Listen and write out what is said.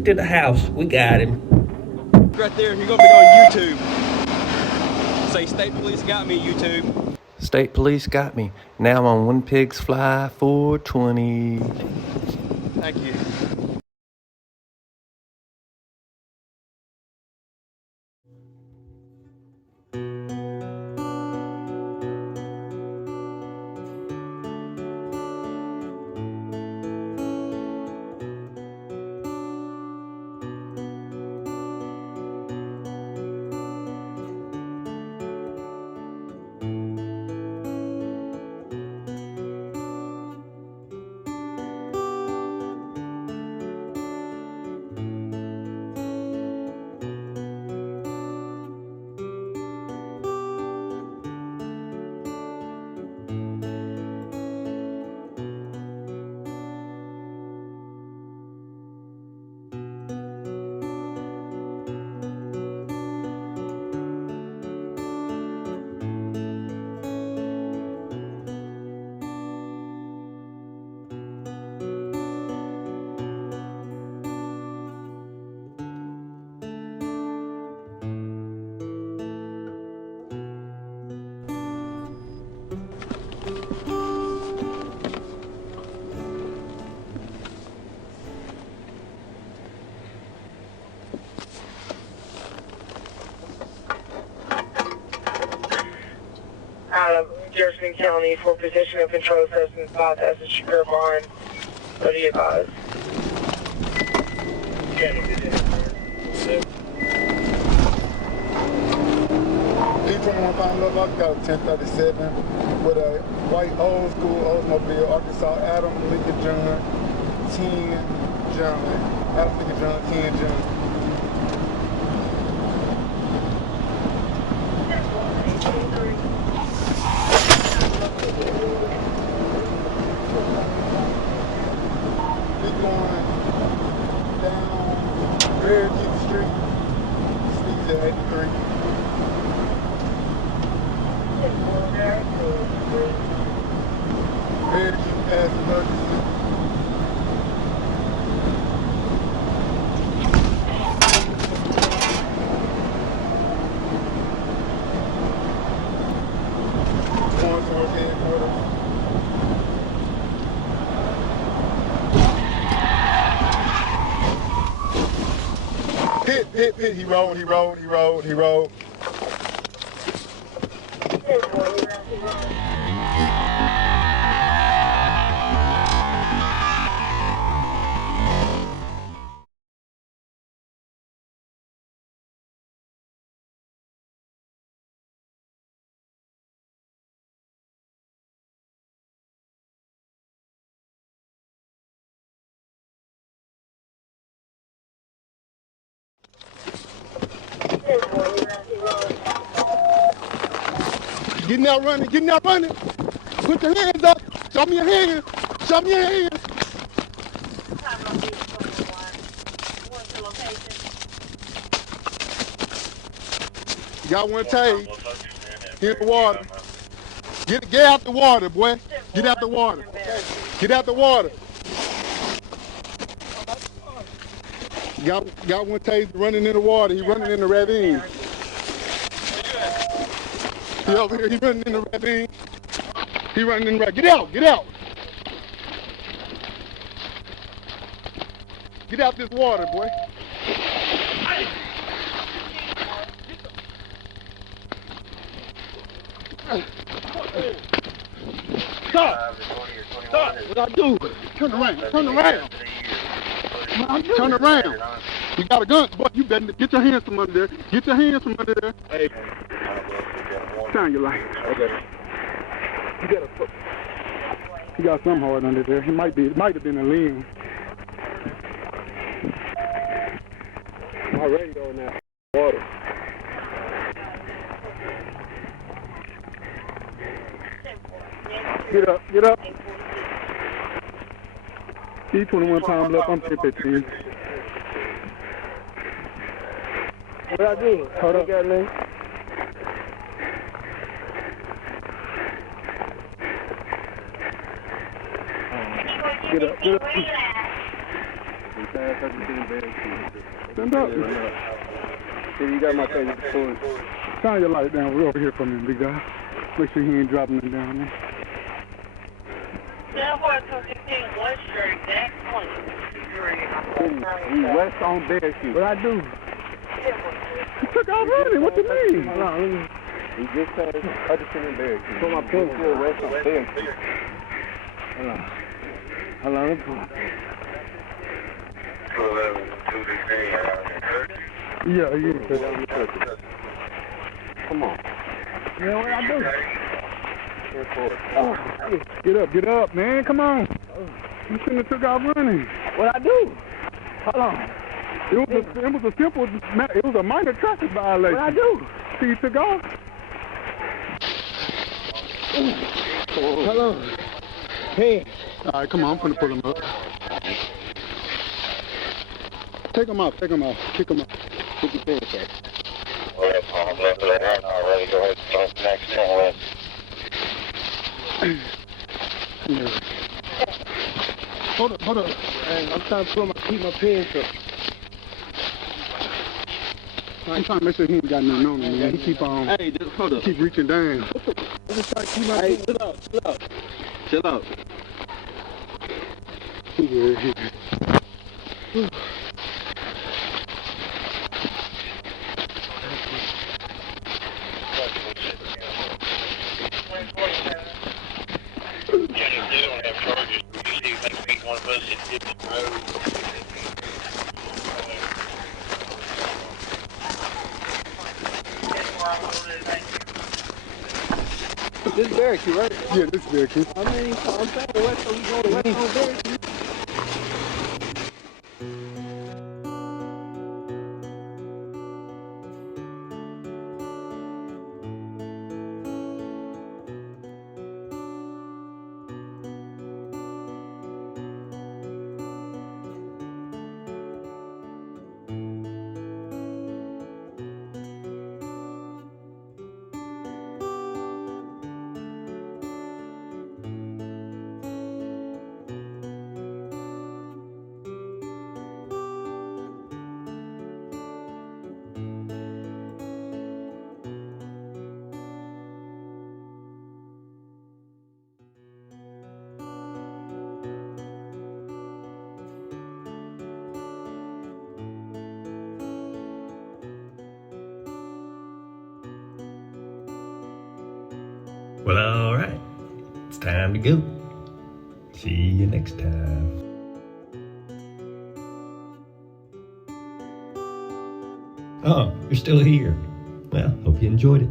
it to the house. We got him. Right there, you're gonna be on YouTube. Say State Police got me, YouTube. State Police got me. Now I'm on One Pigs Fly 420. Thank you. Jefferson County for position of control substance bypass the secure barn. What do you advise? D21 Pine Bluff, I got a 1037 with a white old school Oldsmobile, Arkansas, Adam, Lincoln, John, 10 John, Adam, Lincoln, John, 10 John. We're going down Red Street, Steve's at 83. Ready to pass emergency. Going towards headquarters. Hit, he rolled. Getting out running. Put your hands up. Show me your hands. Got one tag. Get the water. Get out the water, boy. Get out the water. Got one tag running in the water. He running in the ravine. He over here, he running in the ravine. Get out. Get out this water, boy. Stop. What I do? Turn around. You got a gun, boy. You better get your hands from under there. Hey. Shine your light. Okay. You got some hard under there. It might have been a limb. Already going now. Water. Get up. D21 Pine Bluff, I'm 1015. What I do? Hold up. Get up. Stand up. You got my favorite sword. Shine your light down. We're over here for me, big guy. Make sure he ain't dropping it down there. West on Bearshoot. What I do? You took off running. What you mean? He just said Hutchinson and Bearshoot. Put my pencil west on Bearshoot. Hold on. Yeah. Come on. You know what I do? Get up, man. Come on. You shouldn't have took off running. What I do? Hold on. It was a simple, it was a minor traffic violation. What I do? See, you took off. Hold on. Hey. All right, come on. I'm finna pull him up. Take him off. Kick him off. Put your pants back. Pine Bluff, already go ahead and start the next turn left. Hold up. Hey, I'm trying to keep my pants up. I'm trying to make sure he ain't got nothing on him, man. He keep on. Hey, just hold up. Keep reaching down. Hey, chill out. They don't have charges. We usually make one of us hit the road. This is Bearshoot, right? Yeah, this is very cute. I mean, I'm saying west, so we go west on Bearshoot. Well, all right. It's time to go. See you next time. Oh, you're still here. Well, hope you enjoyed it.